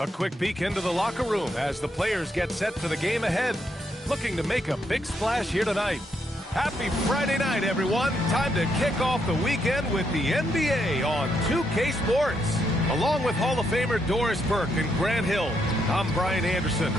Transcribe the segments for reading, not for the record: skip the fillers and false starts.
A quick peek into the locker room as the players get set for the game ahead. Looking to make a big splash here tonight. Happy Friday night, everyone. Time to kick off the weekend with the NBA on 2K Sports. Along with Hall of Famer Doris Burke and Grant Hill, I'm Brian Anderson.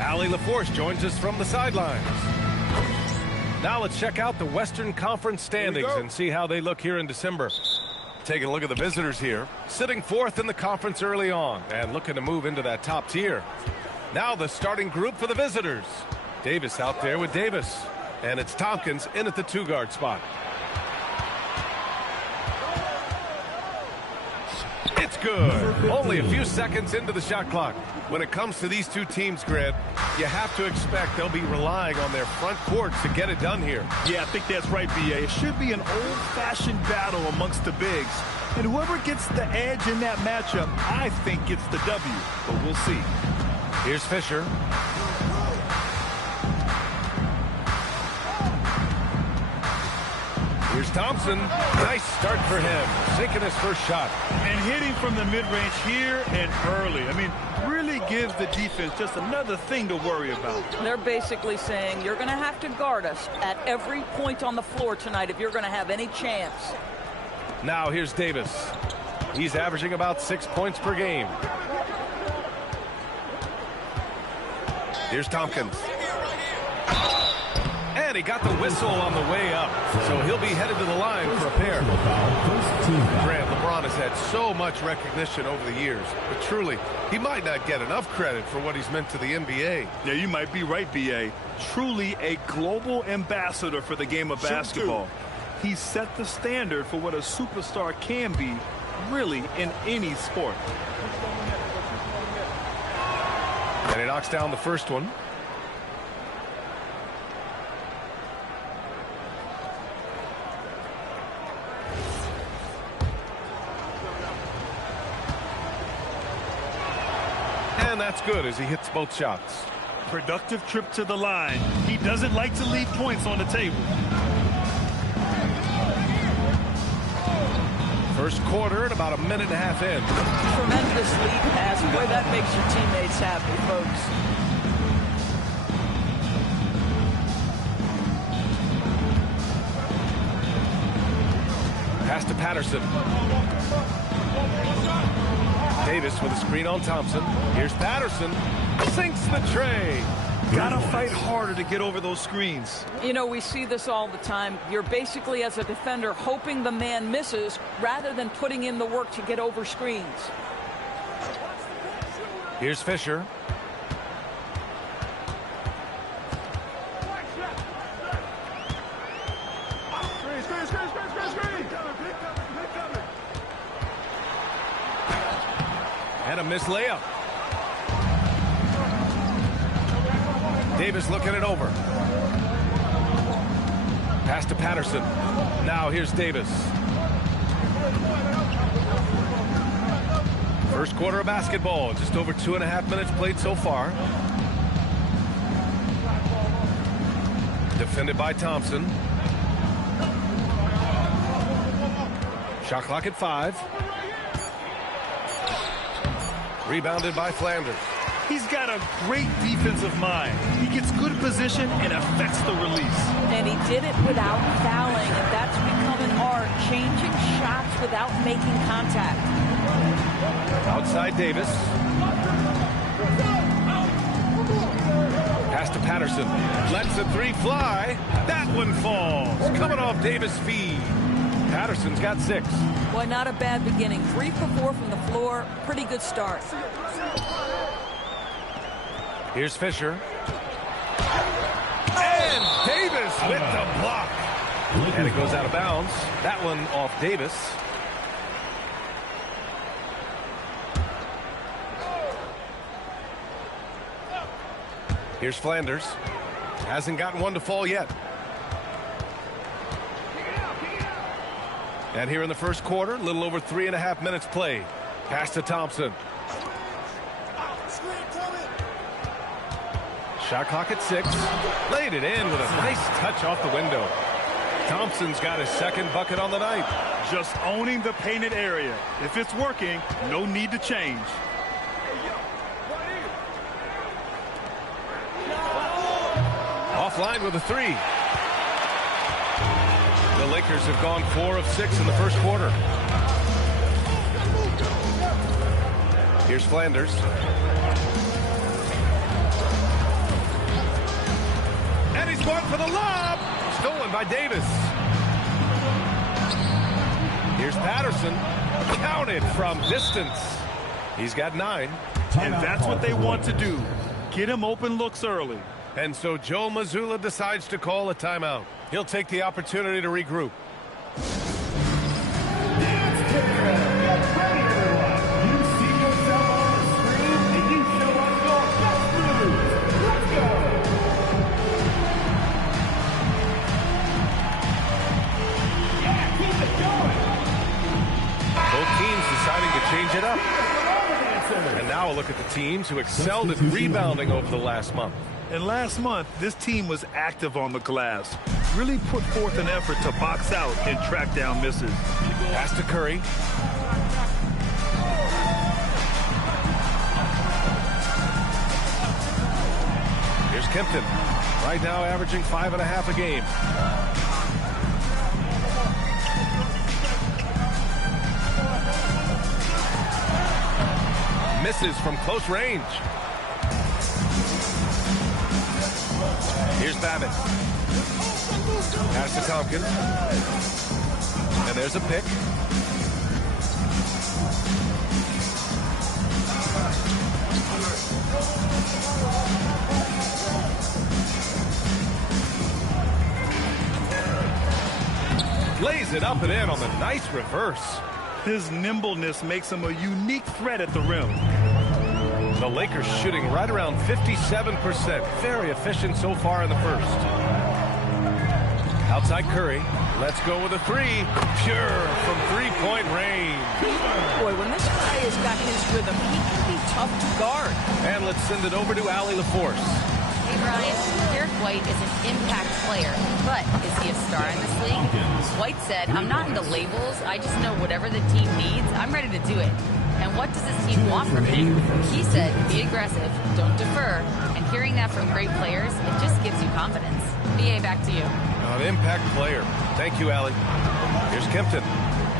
Allie LaForce joins us from the sidelines. Now let's check out the Western Conference standings and see how they look here in December. Taking a look at the visitors here, sitting fourth in the conference early on and looking to move into that top tier. Now the starting group for the visitors. Davis out there with Davis, and it's Tompkins in at the two-guard spot. It's good. Only a few seconds into the shot clock. When it comes to these two teams, Grant, you have to expect they'll be relying on their front courts to get it done here. Yeah, I think that's right, B.A. It should be an old-fashioned battle amongst the bigs. And whoever gets the edge in that matchup, I think gets the W. But we'll see. Here's Fisher. Here's Thompson. Nice start for him. Sinking his first shot. And hitting from the mid-range here and early. I mean, really gives the defense just another thing to worry about. They're basically saying you're going to have to guard us at every point on the floor tonight if you're going to have any chance. Now here's Davis. He's averaging about 6 points per game. Here's Tompkins. And he got the whistle on the way up, so he'll be headed to the line for a pair. Grant, LeBron has had so much recognition over the years, but truly, he might not get enough credit for what he's meant to the NBA. Yeah, you might be right, B.A. Truly a global ambassador for the game of basketball. He set the standard for what a superstar can be, really, in any sport. And he knocks down the first one. And that's good as he hits both shots. Productive trip to the line. He doesn't like to leave points on the table. First quarter at about a minute and a half in. Tremendous lead pass. Boy, that makes your teammates happy, folks. Pass to Patterson. Davis with a screen on Thompson. Here's Patterson. Sinks the tray. Gotta fight harder to get over those screens. You know, we see this all the time. You're basically, as a defender, hoping the man misses rather than putting in the work to get over screens. Here's Fisher. And a missed layup. Davis looking it over. Pass to Patterson. Now here's Davis. First quarter of basketball. Just over 2.5 minutes played so far. Defended by Thompson. Shot clock at 5. Rebounded by Flanders. He's got a great defensive mind. He gets good position and affects the release. And he did it without fouling, and that's become an art, changing shots without making contact. Outside Davis. Pass to Patterson. Lets the three fly. That one falls. Coming off Davis' feed. Patterson's got 6. Boy, not a bad beginning. 3 for 4 from the floor. Pretty good start. Here's Fisher. And Davis with the block. And it goes out of bounds. That one off Davis. Here's Flanders. Hasn't gotten one to fall yet. And here in the first quarter, a little over 3.5 minutes played. Pass to Thompson. Shot clock at 6. Laid it in with a nice touch off the window. Thompson's got his second bucket on the night. Just owning the painted area. If it's working, no need to change. Offline with a 3. The Lakers have gone 4 of 6 in the first quarter. Here's Flanders. And he's going for the lob. Stolen by Davis. Here's Patterson. Counted from distance. He's got 9. And that's what they want to do. Get him open looks early. And so Joe Mazzulla decides to call a timeout. He'll take the opportunity to regroup. Both teams deciding to change it up. And now a look at the teams who excelled at rebounding over the last month. And last month, this team was active on the glass. Really put forth an effort to box out and track down misses. Pass to Curry. Here's Kempton. Right now averaging 5.5 a game. Misses from close range. Here's Babbitt. Pass to Tompkins. And there's a pick. Lays it up and in on the nice reverse. His nimbleness makes him a unique threat at the rim. The Lakers shooting right around 57%. Very efficient so far in the first. Outside Curry. Let's go with a 3. Pure from three-point range. Boy, when this guy has got his rhythm, he can be tough to guard. And let's send it over to Allie LaForce. Hey, Brian, Derek White is an impact player, but is he a star in this league? White said, I'm not into labels. I just know whatever the team needs, I'm ready to do it. And what does this team want from him? He said, be aggressive, don't defer. And hearing that from great players, it just gives you confidence. BA, back to you. An impact player. Thank you, Allie. Here's Kempton.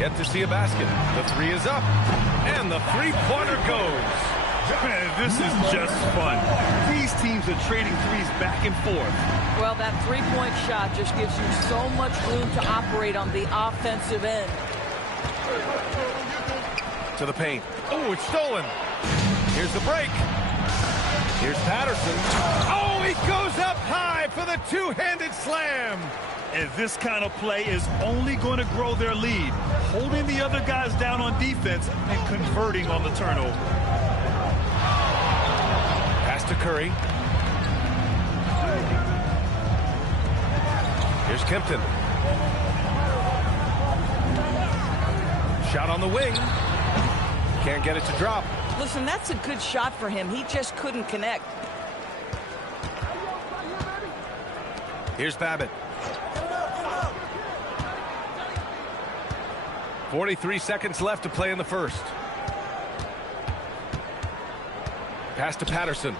Yet to see a basket. The 3 is up. And the three-pointer goes. Man, this is just fun. These teams are trading threes back and forth. Well, that three-point shot just gives you so much room to operate on the offensive end. To the paint. Oh, it's stolen. Here's the break. Here's Patterson. Oh, he goes up high for the two-handed slam. And this kind of play is only going to grow their lead, holding the other guys down on defense and converting on the turnover. Pass to Curry. Here's Kempton. Shot on the wing. Can't get it to drop. Listen, that's a good shot for him. He just couldn't connect. Here's Babbitt. 43 seconds left to play in the first. Pass to Patterson.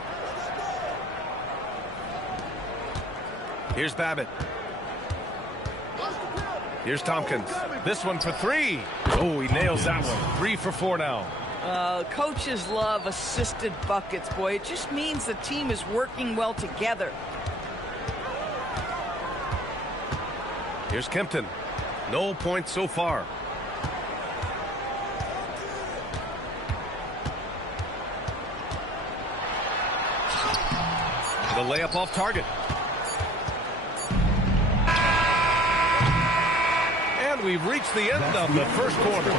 Here's Babbitt. Here's Tompkins. This one for three. Oh, he nails that one. 3 for 4 now. Coaches love assisted buckets, boy. It just means the team is working well together. Here's Kempton. No points so far. The layup off target. And we've reached the end of the first quarter.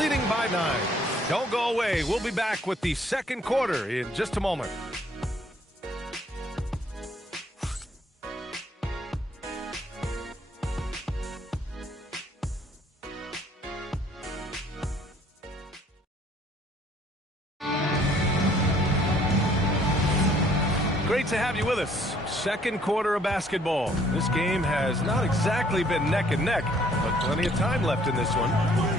Leading by 9. Don't go away. We'll be back with the second quarter in just a moment. Great to have you with us. Second quarter of basketball. This game has not exactly been neck and neck, but plenty of time left in this one.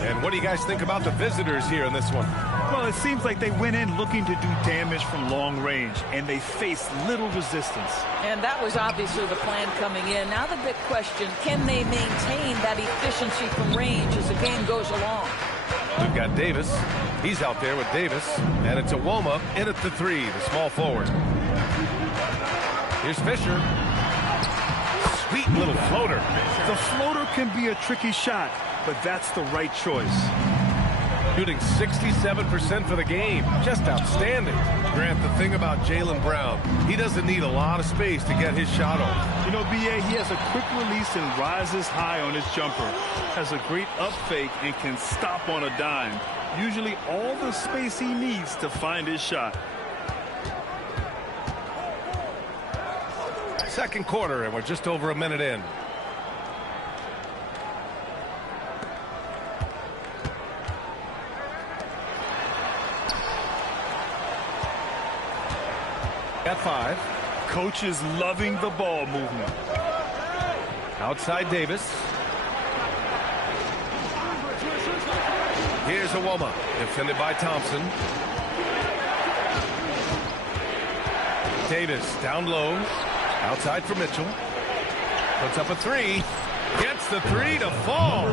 And what do you guys think about the visitors here in this one? Well, it seems like they went in looking to do damage from long range, and they faced little resistance. And that was obviously the plan coming in. Now the big question, can they maintain that efficiency from range as the game goes along? We've got Davis. He's out there with Davis. And it's Iwoma in at the 3, the small forward. Here's Fisher. Sweet little floater. The floater can be a tricky shot, but that's the right choice. Shooting 67% for the game. Just outstanding. Grant, the thing about Jaylen Brown, he doesn't need a lot of space to get his shot off. You know, B.A., he has a quick release and rises high on his jumper. Has a great up fake and can stop on a dime. Usually all the space he needs to find his shot. Second quarter, and we're just over a minute in. Got 5. Coach is loving the ball movement. Outside Davis. Here's Iwoma, defended by Thompson. Davis down low. Outside for Mitchell. Puts up a 3. Gets the 3 to fall.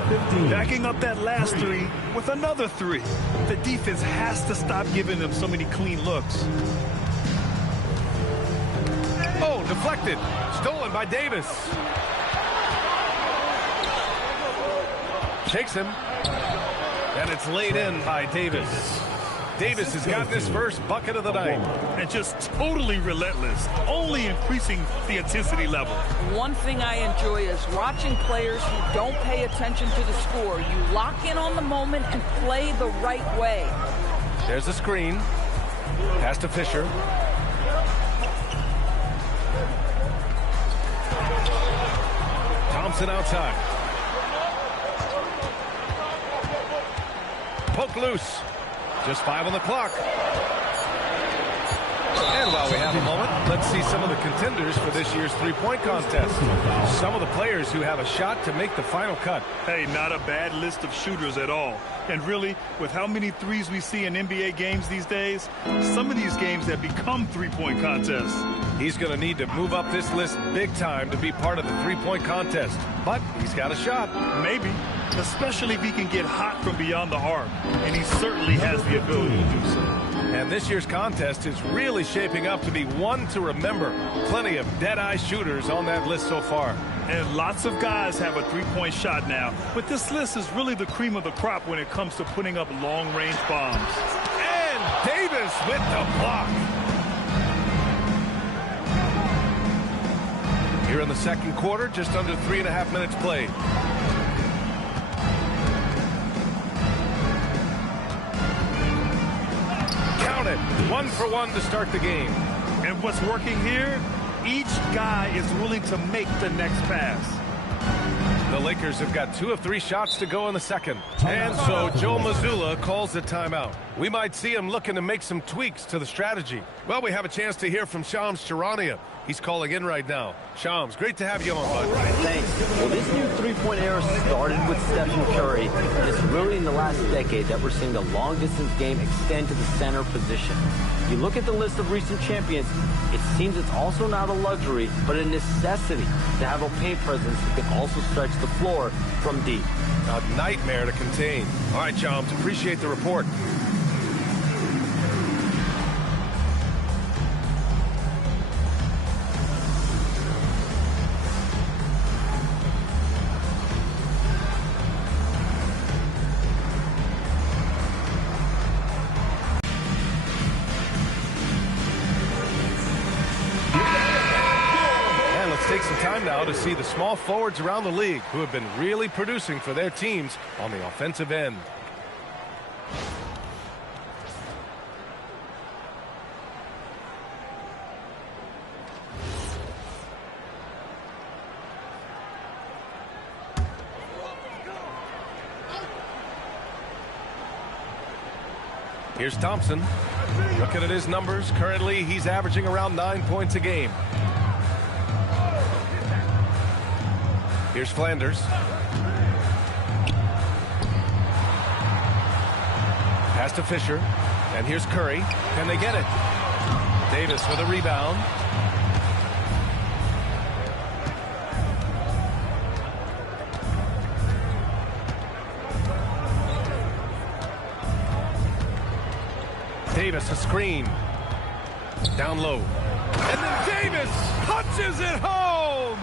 Backing up that last 3 with another 3. The defense has to stop giving them so many clean looks. Oh, deflected. Stolen by Davis. Shakes him. And it's laid in by Davis. Davis has gotten his first bucket of the night. And just totally relentless, only increasing the intensity level. One thing I enjoy is watching players who don't pay attention to the score. You lock in on the moment and play the right way. There's a screen. Pass to Fisher. Thompson outside. Poke loose. Just 5 on the clock. And while we have a moment, let's see some of the contenders for this year's three-point contest. Some of the players who have a shot to make the final cut. Hey, not a bad list of shooters at all. And really, with how many threes we see in NBA games these days, some of these games have become three-point contests. He's going to need to move up this list big time to be part of the three-point contest. But he's got a shot. Maybe, especially if he can get hot from beyond the arc. And he certainly has the ability to do so. And this year's contest is really shaping up to be one to remember. Plenty of dead-eye shooters on that list so far. And lots of guys have a three-point shot now. But this list is really the cream of the crop when it comes to putting up long-range bombs. And Davis with the block. Here in the second quarter, just under 3.5 minutes played. Count it. 1 for 1 to start the game. And what's working here? Each guy is willing to make the next pass. The Lakers have got 2 of 3 shots to go in the second. And so Joe Mazzulla calls the timeout. We might see him looking to make some tweaks to the strategy. Well, we have a chance to hear from Shams Charania. He's calling in right now. Shams, great to have you on, bud. Thanks. Well, this new three-point era started with Stephen Curry, and it's really in the last decade that we're seeing the long-distance game extend to the center position. You look at the list of recent champions, it seems it's also not a luxury, but a necessity to have a paint presence that can also stretch the floor from deep. A nightmare to contain. All right, Shams, appreciate the report. Take some time now to see the small forwards around the league who have been really producing for their teams on the offensive end. Here's Thompson. Looking at his numbers, currently he's averaging around 9 points a game. Here's Flanders. Pass to Fisher. And here's Curry. Can they get it? Davis with a rebound. Davis, a screen. Down low. And then Davis punches it home!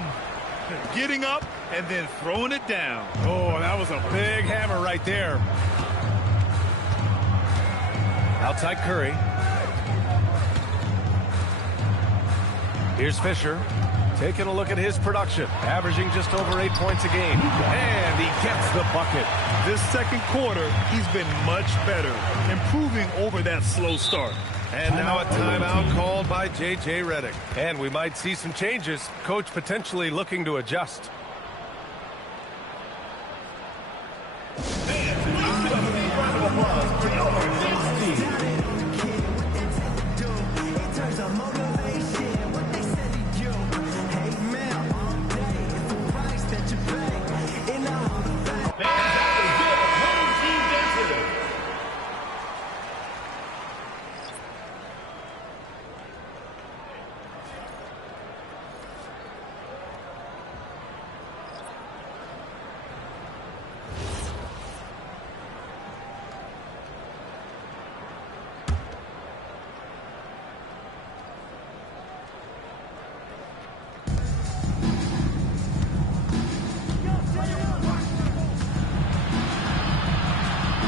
Getting up and then throwing it down. Oh, that was a big hammer right there. Outside Curry. Here's Fisher. Taking a look at his production. Averaging just over 8 points a game. And he gets the bucket. This second quarter, he's been much better, improving over that slow start. And now a timeout called by J.J. Redick. And we might see some changes. Coach potentially looking to adjust.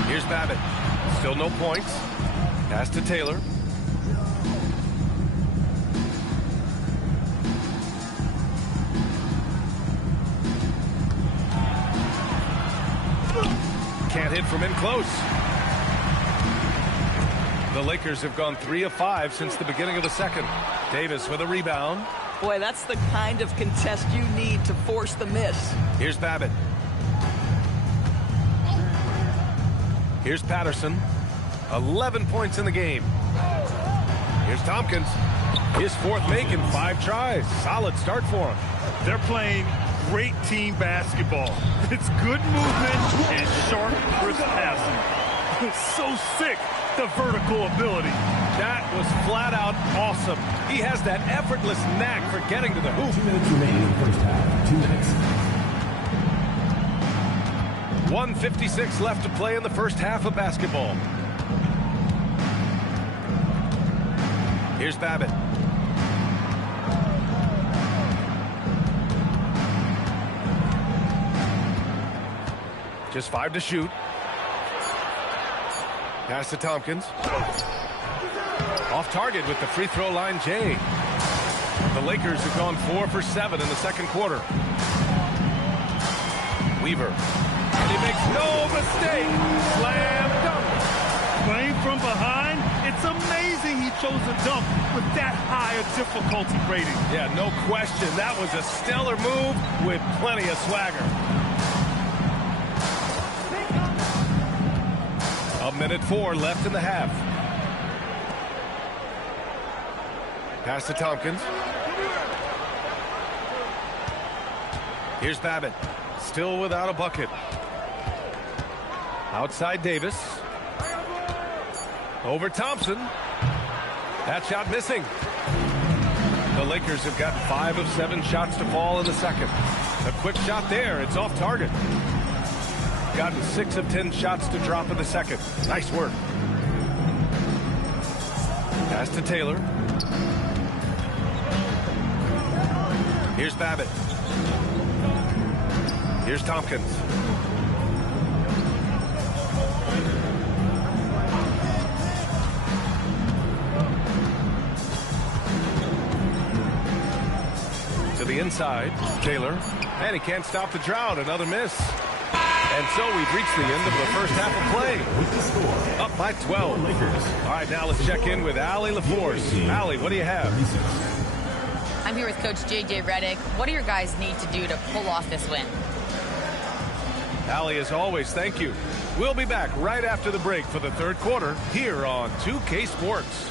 Here's Babbitt. Still no points. Pass to Taylor. Can't hit from in close. The Lakers have gone 3 of 5 since the beginning of the second. Davis with a rebound. Boy, that's the kind of contest you need to force the miss. Here's Babbitt. Here's Patterson. 11 points in the game. Here's Tompkins. His fourth make in 5 tries. Solid start for him. They're playing great team basketball. It's good movement and sharp, crisp passing. It's so sick, the vertical ability. That was flat out awesome. He has that effortless knack for getting to the hoop. 2 minutes remaining in the first half. 2 minutes. 1:56 left to play in the first half of basketball. Here's Babbitt. Just 5 to shoot. Pass to Tompkins. Off target with the free throw line, Jay. The Lakers have gone 4 for 7 in the second quarter. Weaver. And he makes no mistake. Slam dunk. Playing from behind, it's amazing he chose a dunk with that high a difficulty rating. Yeah, no question. That was a stellar move with plenty of swagger. A 1:04 left in the half. Pass to Tompkins. Here's Babbitt. Still without a bucket. Outside Davis. Over Thompson. That shot missing. The Lakers have gotten 5 of 7 shots to fall in the second. A quick shot there. It's off target. Gotten 6 of 10 shots to drop in the second. Nice work. Pass to Taylor. Here's Babbitt. Here's Tompkins. To the inside, Taylor. And he can't stop the drought. Another miss. And so we've reached the end of the first half of play. Up by 12. All right, now let's check in with Allie LaForce. Allie, what do you have? I'm here with Coach J.J. Redick. What do your guys need to do to pull off this win? Allie, as always, thank you. We'll be back right after the break for the third quarter here on 2K Sports.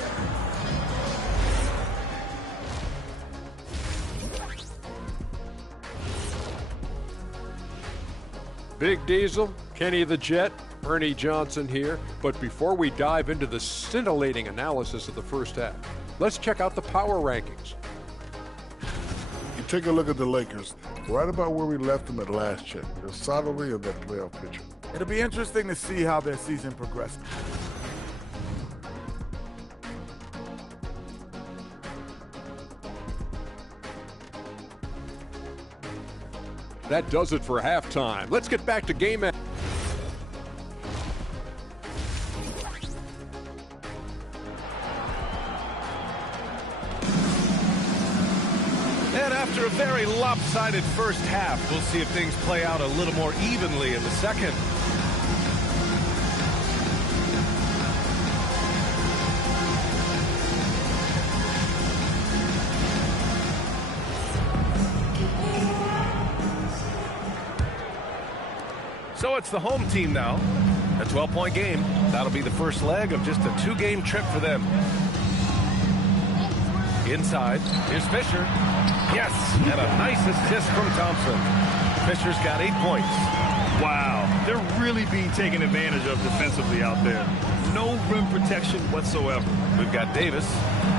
Big Diesel, Kenny the Jet, Ernie Johnson here. But before we dive into the scintillating analysis of the first half, let's check out the power rankings. You take a look at the Lakers, right about where we left them at last check. They're solidly in that playoff picture. It'll be interesting to see how their season progresses. That does it for halftime. Let's get back to game action. And after a very lopsided first half, we'll see if things play out a little more evenly in the second. So it's the home team now. A 12-point game. That'll be the first leg of just a 2-game trip for them. Inside, here's Fisher. Yes, and a nice assist from Thompson. Fisher's got 8 points. Wow, they're really being taken advantage of defensively out there. No rim protection whatsoever. We've got Davis,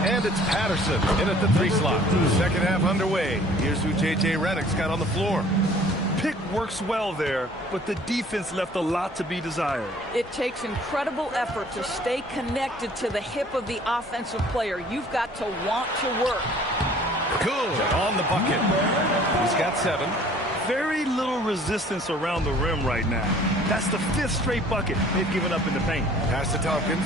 and it's Patterson in at the 3 slot. Second half underway. Here's who J.J. Redick's got on the floor. Pick works well there, but the defense left a lot to be desired. It takes incredible effort to stay connected to the hip of the offensive player. You've got to want to work. Good on the bucket. He's got 7. Very little resistance around the rim right now. That's the 5th straight bucket they've given up in the paint. Pass to Tompkins.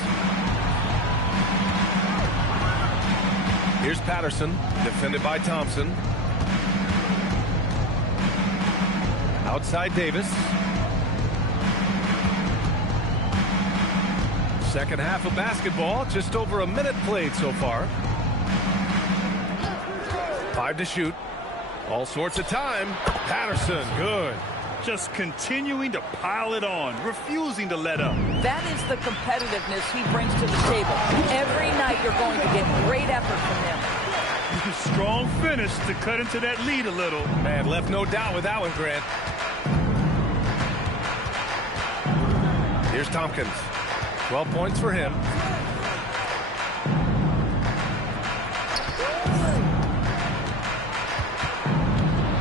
Here's Patterson, defended by Thompson. Outside Davis. Second half of basketball, just over a minute played so far. 5 to shoot. All sorts of time. Patterson, good. Just continuing to pile it on, refusing to let up. That is the competitiveness he brings to the table. Every night you're going to get great effort from him. Strong finish to cut into that lead a little. Man, left no doubt with that one, Grant. Here's Tompkins. 12 points for him.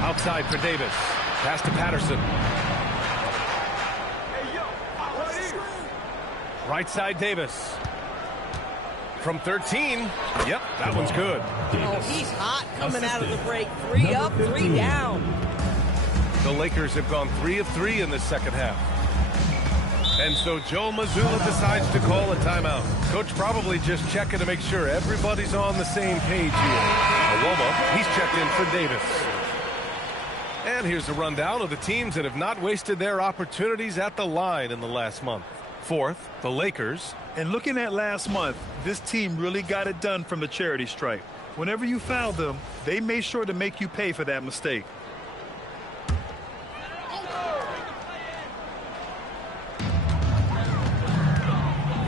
Outside for Davis. Pass to Patterson. Right side Davis. From 13. Yep, that one's good. Oh, he's hot coming out of the break. 3 up, 3 down. The Lakers have gone 3 of 3 in this second half. And so Joe Mazzulla decides to call a timeout. Coach probably just checking to make sure everybody's on the same page here. Awoma, he's checked in for Davis. And here's a rundown of the teams that have not wasted their opportunities at the line in the last month. Fourth, the Lakers. And looking at last month, this team really got it done from the charity stripe. Whenever you fouled them, they made sure to make you pay for that mistake.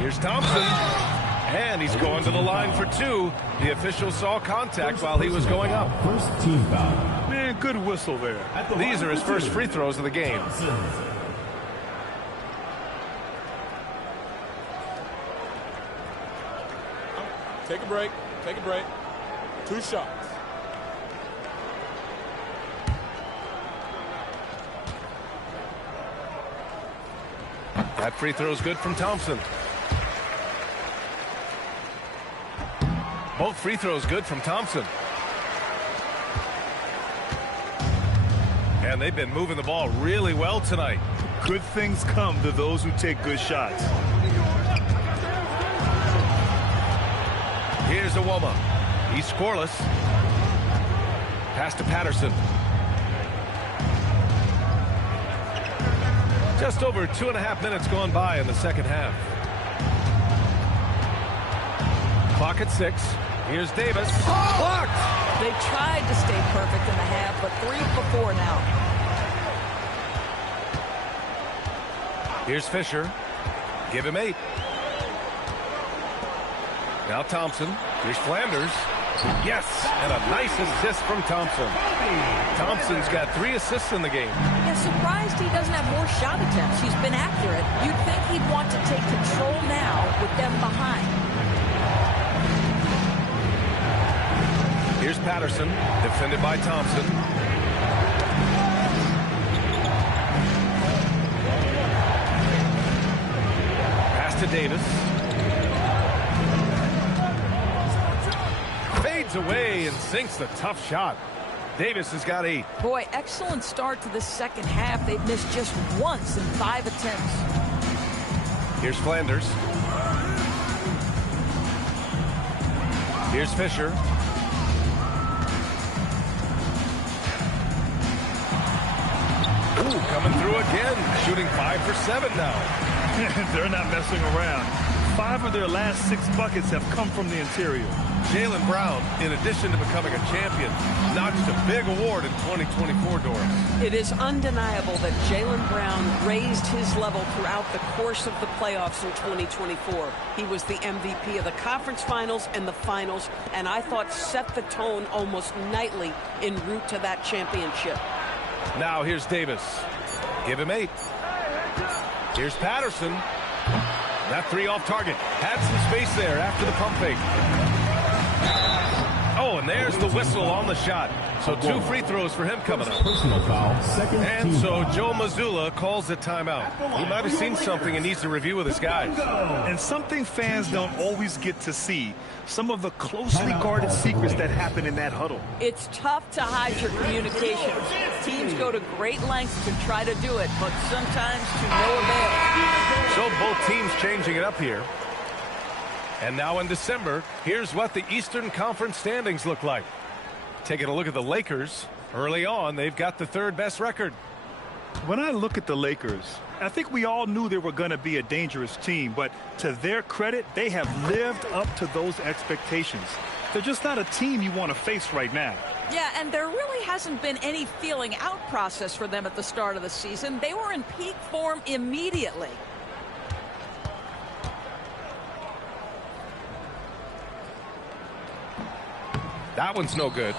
Here's Thompson. And he's going to the line for two. The official saw contact while he was going up. First team foul. Man, good whistle there. These are his first free throws of the game. Take a break. Take a break. 2 shots. That free throw is good from Thompson. Both free throws good from Thompson. And they've been moving the ball really well tonight. Good things come to those who take good shots. Here's Iwoma. He's scoreless. Pass to Patterson. Just over 2.5 minutes gone by in the second half. Clock at 6. Here's Davis. Blocked! They tried to stay perfect in the half, but 3 for 4 now. Here's Fisher. Give him 8. Now Thompson. Here's Flanders. Yes, and a nice assist from Thompson. Thompson's got 3 assists in the game. Yeah, surprised he doesn't have more shot attempts. He's been accurate. You'd think he'd want to take control now with them behind. Here's Patterson, defended by Thompson. Pass to Davis. Fades away and sinks the tough shot. Davis has got 8. Boy, excellent start to the second half. They've missed just once in 5 attempts. Here's Flanders. Here's Fisher. Ooh, coming through again. Shooting 5 for 7 now. They're not messing around. 5 of their last 6 buckets have come from the interior. Jaylen Brown, in addition to becoming a champion, notched a big award in 2024, Doris. It is undeniable that Jaylen Brown raised his level throughout the course of the playoffs in 2024. He was the MVP of the conference finals and the finals, and I thought set the tone almost nightly en route to that championship. Now here's Davis. Give him 8. Here's Patterson. That 3 off target. Had some space there after the pump fake. Oh, and there's the whistle on the shot. So 2 free throws for him coming up. Personal foul. Second And team so foul. Joe Mazzulla calls the timeout. He might have seen something and needs to review with his guys. And something fans don't always get to see. Some of the closely guarded secrets that happen in that huddle. It's tough to hide your communications. Teams go to great lengths to try to do it, but sometimes to no avail. So both teams changing it up here. And now in December, here's what the Eastern Conference standings look like. Taking a look at the Lakers. Early on, they've got the 3rd best record. When I look at the Lakers, I think we all knew they were going to be a dangerous team, but to their credit, they have lived up to those expectations. They're just not a team you want to face right now. Yeah, and there really hasn't been any feeling out process for them at the start of the season. They were in peak form immediately. That one's no good.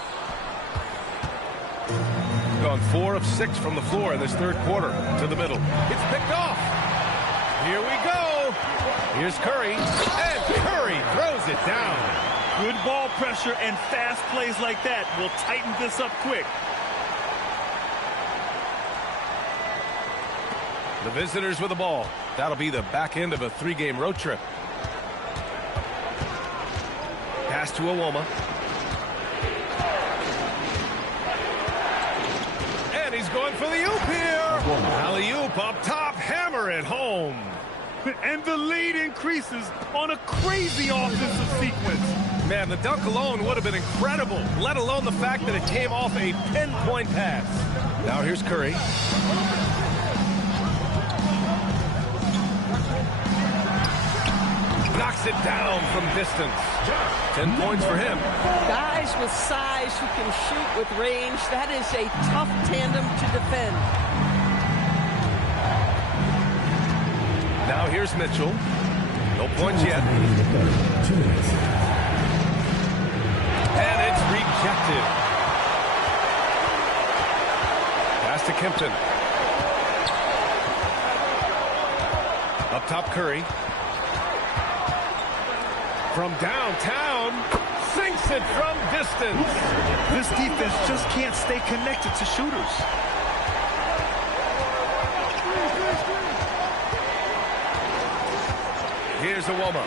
Gone 4 of 6 from the floor in this 3rd quarter to the middle. It's picked off. Here we go. Here's Curry. And Curry throws it down. Good ball pressure and fast plays like that will tighten this up quick. The visitors with the ball. That'll be the back end of a 3-game road trip. Pass to Iwoma. And he's going for the oop here. Alley-oop up top. Hammer it home. And the lead increases on a crazy offensive sequence. Man, the dunk alone would have been incredible, let alone the fact that it came off a pinpoint pass. Now here's Curry. Knocks it down from distance. 10 points for him. Guys with size who can shoot with range, that is a tough tandem to defend. Now here's Mitchell. No points yet. 2 minutes. And it's rejected. Pass to Kempton. Up top, Curry. From downtown, sinks it from distance. This defense just can't stay connected to shooters. Here's Iwoma.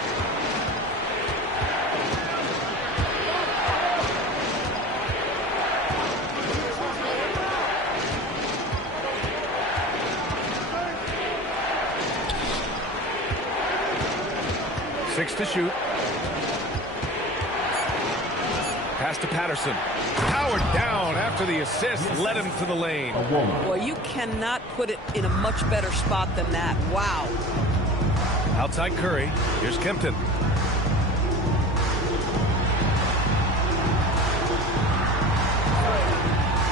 Six to shoot. Pass to Patterson. Powered down after the assist led him to the lane. Boy, you cannot put it in a much better spot than that. Wow. Outside Curry. Here's Kempton.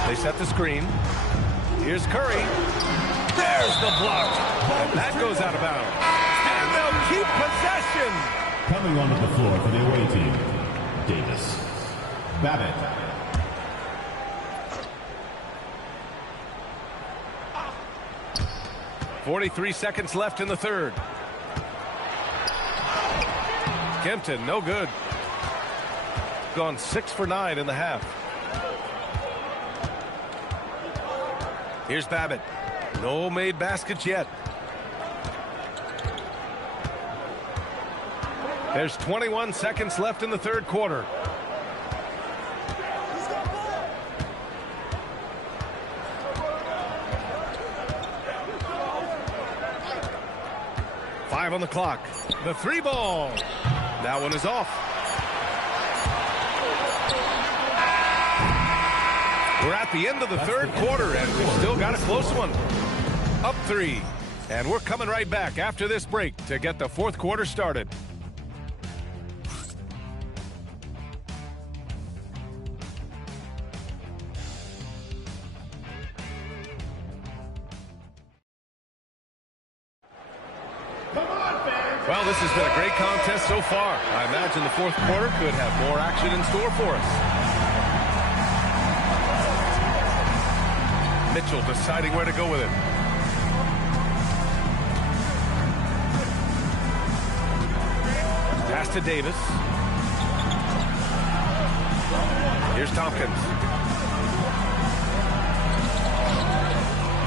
They set the screen. Here's Curry. There's the block. And that goes out of bounds. And they'll keep possession. Coming onto the floor for the away team, Davis. Babbitt. .43 seconds left in the third. Kempton, no good. Gone 6 for 9 in the half. Here's Babbitt. No made baskets yet. There's 21 seconds left in the third quarter. Five on the clock. The three ball. That one is off. We're at the end of the third quarter, and we've still got a close one. Up 3. And we're coming right back after this break to get the fourth quarter started. Well, this has been a great contest so far. I imagine the fourth quarter could have more action in store for us. Mitchell deciding where to go with it. Pass to Davis. Here's Tompkins.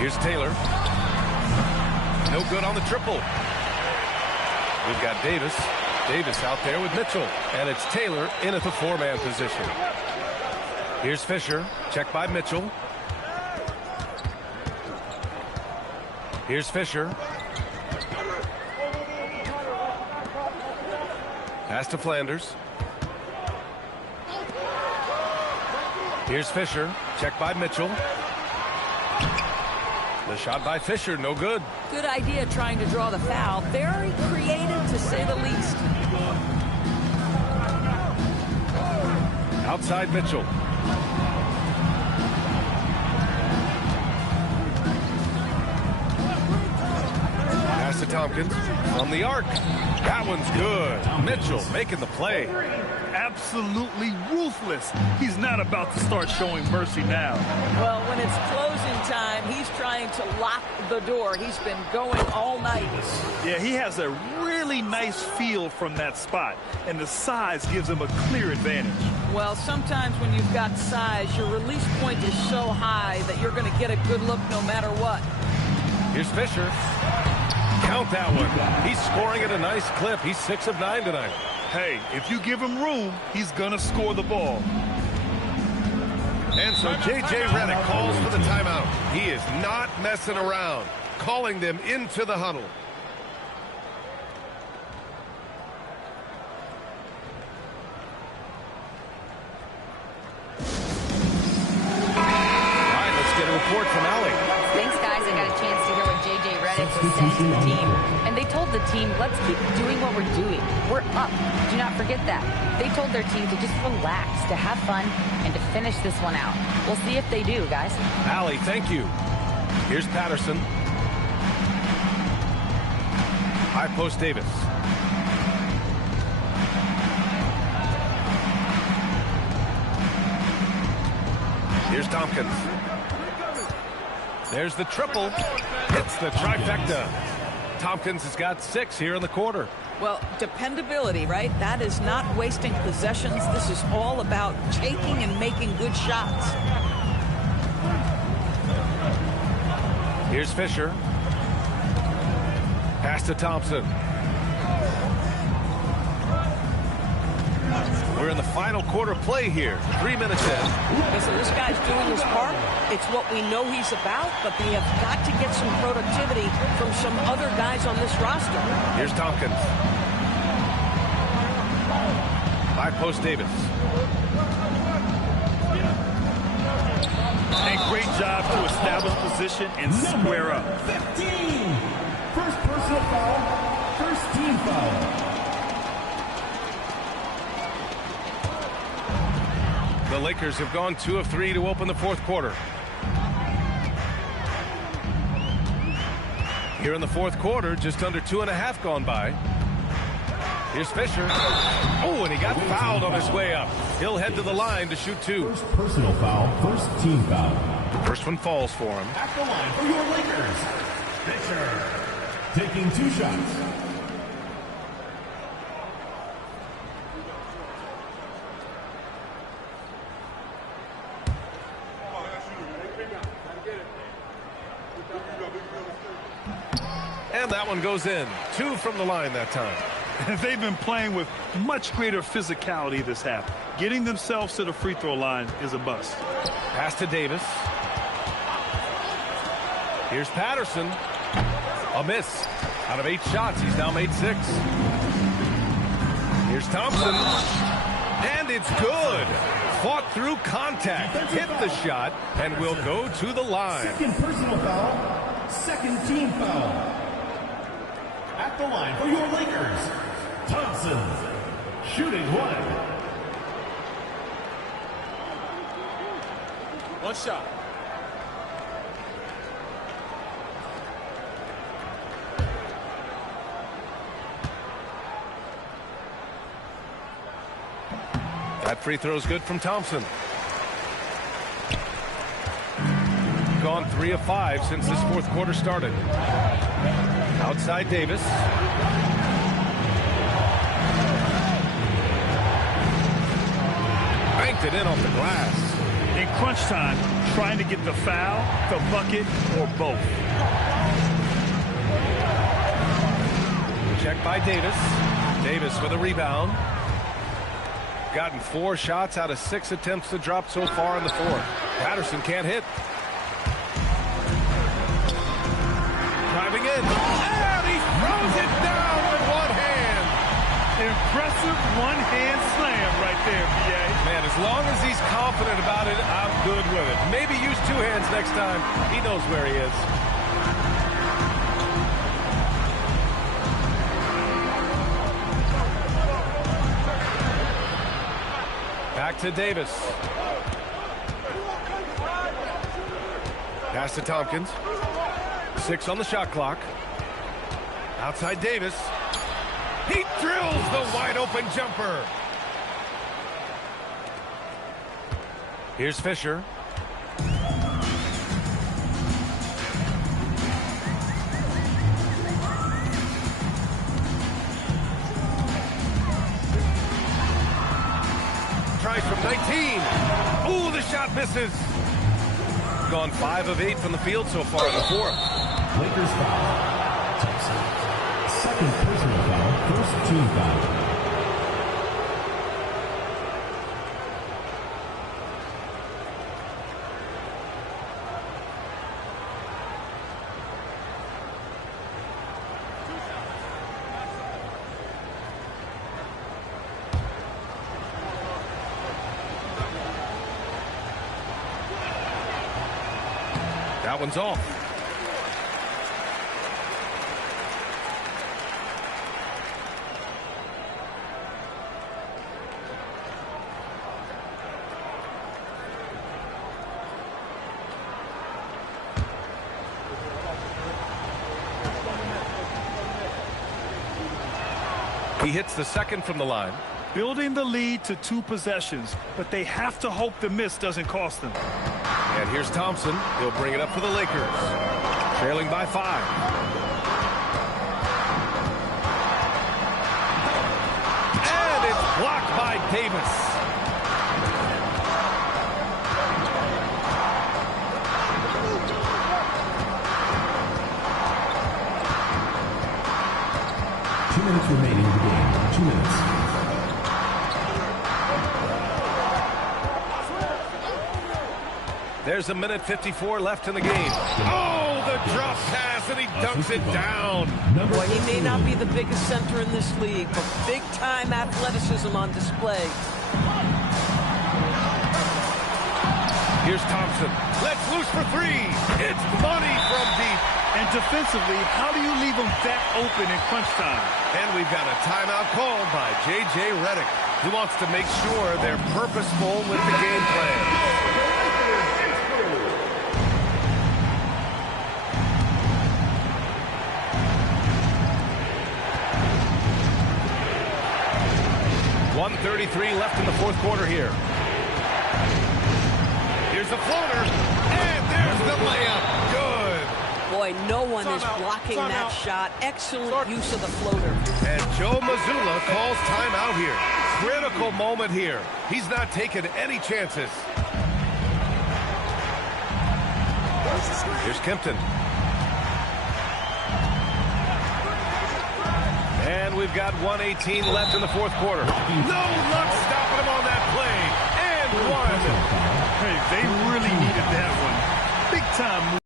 Here's Taylor. No good on the triple. We've got Davis. Davis out there with Mitchell. And it's Taylor in at the four-man position. Here's Fisher. Checked by Mitchell. Here's Fisher. Pass to Flanders. Here's Fisher. Checked by Mitchell. The shot by Fisher, no good. Good idea trying to draw the foul. Very creative, to say the least. Outside Mitchell. Pass to Tompkins from the arc. That one's good. Mitchell making the play. Absolutely ruthless. He's not about to start showing mercy now. Well, when it's closing time, he's trying to lock the door. He's been going all night. Yeah, he has a really nice feel from that spot, and the size gives him a clear advantage. Well, sometimes when you've got size, your release point is so high that you're going to get a good look no matter what. Here's Fisher. Count that one. He's scoring at a nice clip. He's 6 of 9 tonight. Hey, if you give him room, he's going to score the ball. And so J.J. Redick calls for the timeout. He is not messing around, calling them into the huddle. All right, let's get a report from Allie. Thanks, guys. I got a chance to hear what J.J. Redick was saying to the team. And they told the team, let's keep doing what we're doing. We're up. Do not forget that. They told their team to just relax, to have fun, and to finish this one out. We'll see if they do, guys. Allie, thank you. Here's Patterson. High post Davis. Here's Tompkins. There's the triple. Hits the trifecta. Tompkins has got 6 here in the quarter. Well, dependability, right? That is not wasting possessions. This is all about taking and making good shots. Here's Fisher. Pass to Thompson. We're in the final quarter play here. 3 minutes in. Listen, this guy's doing his part. It's what we know he's about, but we have got to get some productivity from some other guys on this roster. Here's Tompkins. High post Davis. A great job to establish position and square up. 15. First personal foul. First team foul. The Lakers have gone 2 of 3 to open the 4th quarter. Here in the 4th quarter, just under 2.5 gone by. Here's Fisher. Oh, and he got fouled on his way up. He'll head to the line to shoot 2. First personal foul. First team foul. First one falls for him. At the line for your Lakers, Fisher. Taking 2 shots. And that one goes in. 2 from the line that time. They've been playing with much greater physicality this half. Getting themselves to the free throw line is a bust. Pass to Davis. Here's Patterson. A miss. Out of 8 shots, he's now made 6. Here's Thompson. And it's good. Fought through contact. Hit the shot and will go to the line. Second personal foul. Second team foul. At the line for your Lakers, Thompson, shooting 1. One shot. That free throw is good from Thompson. Gone 3 of 5 since this 4th quarter started. Outside Davis. Banked it in off the glass. In crunch time, trying to get the foul, the bucket, or both. Check by Davis. Davis with a rebound. Gotten 4 shots out of 6 attempts to drop so far in the 4th. Patterson can't hit. Driving in. And he throws it down with one hand. Impressive one-hand slam right there, B.A. Man, as long as he's confident about it, I'm good with it. Maybe use 2 hands next time. He knows where he is. Back to Davis. Pass to Tompkins. 6 on the shot clock. Outside Davis. He drills the wide open jumper. Here's Fisher. Tries from 19. Ooh, the shot misses. Gone 5 of 8 from the field so far in the 4th. Lakers foul. Thompson. Second personal foul. First team foul. That one's off. He hits the second from the line. Building the lead to 2 possessions, but they have to hope the miss doesn't cost them. And here's Thompson. He'll bring it up for the Lakers. Trailing by 5. And it's blocked by Davis. Minutes remaining in the game. 2 minutes. There's a minute 54 left in the game. Oh, the drop pass, and he dunks it down. Boy, he may not be the biggest center in this league, but big-time athleticism on display. Here's Thompson. Let's loose for 3. It's money from deep. And defensively, how do you leave them that open in crunch time? And we've got a timeout called by J.J. Redick. He wants to make sure they're purposeful with the game plan. .133 left in the fourth quarter here. Here's the floater, and there's the layup. Good. Boy, no one is blocking that shot. Excellent use of the floater. And Joe Mazzulla calls timeout here. Critical moment here. He's not taking any chances. Here's Kempton. And we've got 1:18 left in the fourth quarter. No luck stopping him on that play. And 1. Hey, they really needed that one. Big time move.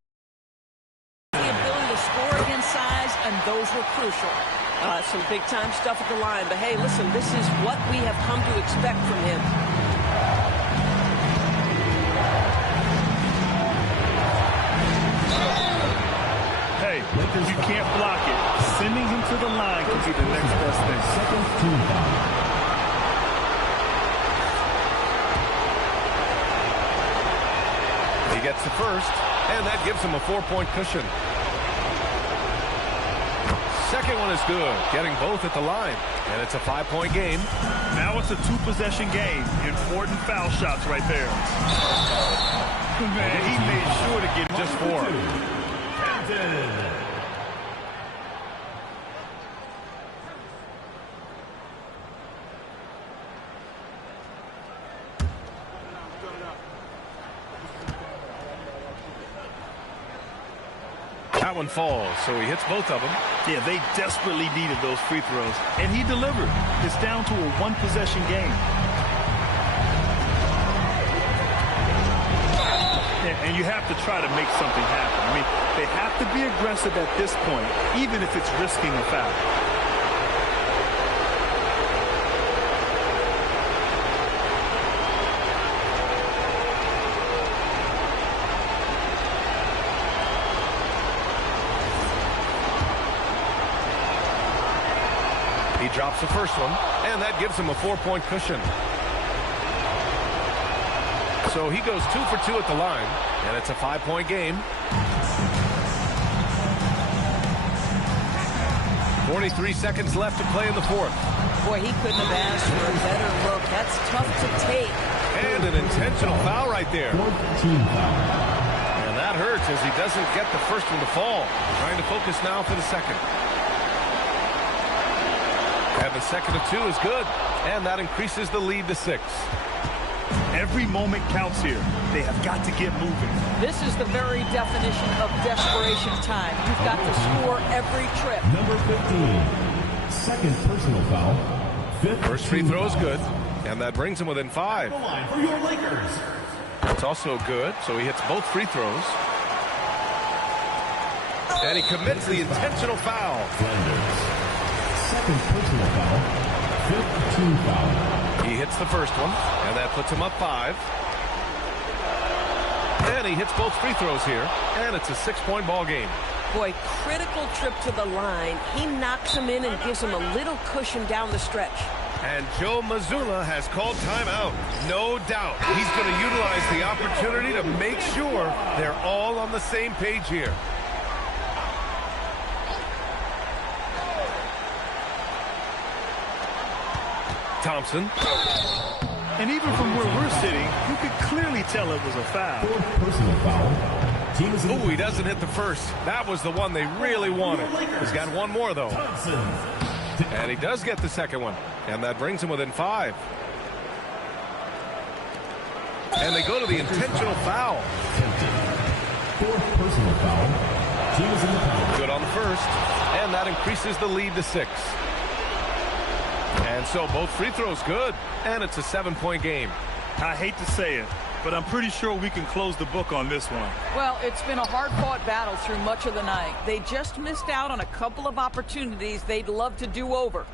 And those were crucial. Some big-time stuff at the line. But, hey, listen, this is what we have come to expect from him. Hey, you can't block it. Sending him to the line could be the next best thing. Second team foul. He gets the first, and that gives him a 4-point cushion. Second one is good, getting both at the line, and it's a 5-point game. Now it's a 2-possession game. Important foul shots right there. Man, he made sure to get just 4. That one falls, so he hits both of them. Yeah, they desperately needed those free throws, and he delivered. It's down to a 1-possession game. And you have to try to make something happen. I mean, they have to be aggressive at this point, even if it's risking a foul. He drops the first one, and that gives him a 4-point cushion. So he goes 2 for 2 at the line, and it's a 5-point game. 43 seconds left to play in the fourth. Boy, he couldn't have asked for a better look. That's tough to take. And an intentional foul right there. Team foul. And that hurts as he doesn't get the first one to fall. Trying to focus now for the second. And the second of 2 is good. And that increases the lead to 6. Every moment counts here. They have got to get moving. This is the very definition of desperation time. You've got to score every trip. Number 15, second personal foul. First free throw is good. And that brings him within 5. The line for your Lakers. That's also good. So he hits both free throws. And he commits the intentional foul. Second personal foul. 5th team foul. He hits the first one, and that puts him up 5. And he hits both free throws here, and it's a 6-point ball game. Boy, critical trip to the line. He knocks him in and gives him a little cushion down the stretch. And Joe Mazzulla has called timeout. No doubt he's going to utilize the opportunity to make sure they're all on the same page here. Thompson. And even from where we're sitting, you could clearly tell it was a foul. Personal foul. Ooh, he doesn't hit the first. That was the one they really wanted. He's got one more, though. And he does get the second one. And that brings him within 5. And they go to the intentional foul. 4th personal foul. Team is in the foul. Good on the first. And that increases the lead to 6. And so both free throws good. And it's a 7-point game. I hate to say it, but I'm pretty sure we can close the book on this one. Well, it's been a hard-fought battle through much of the night. They just missed out on a couple of opportunities they'd love to do over.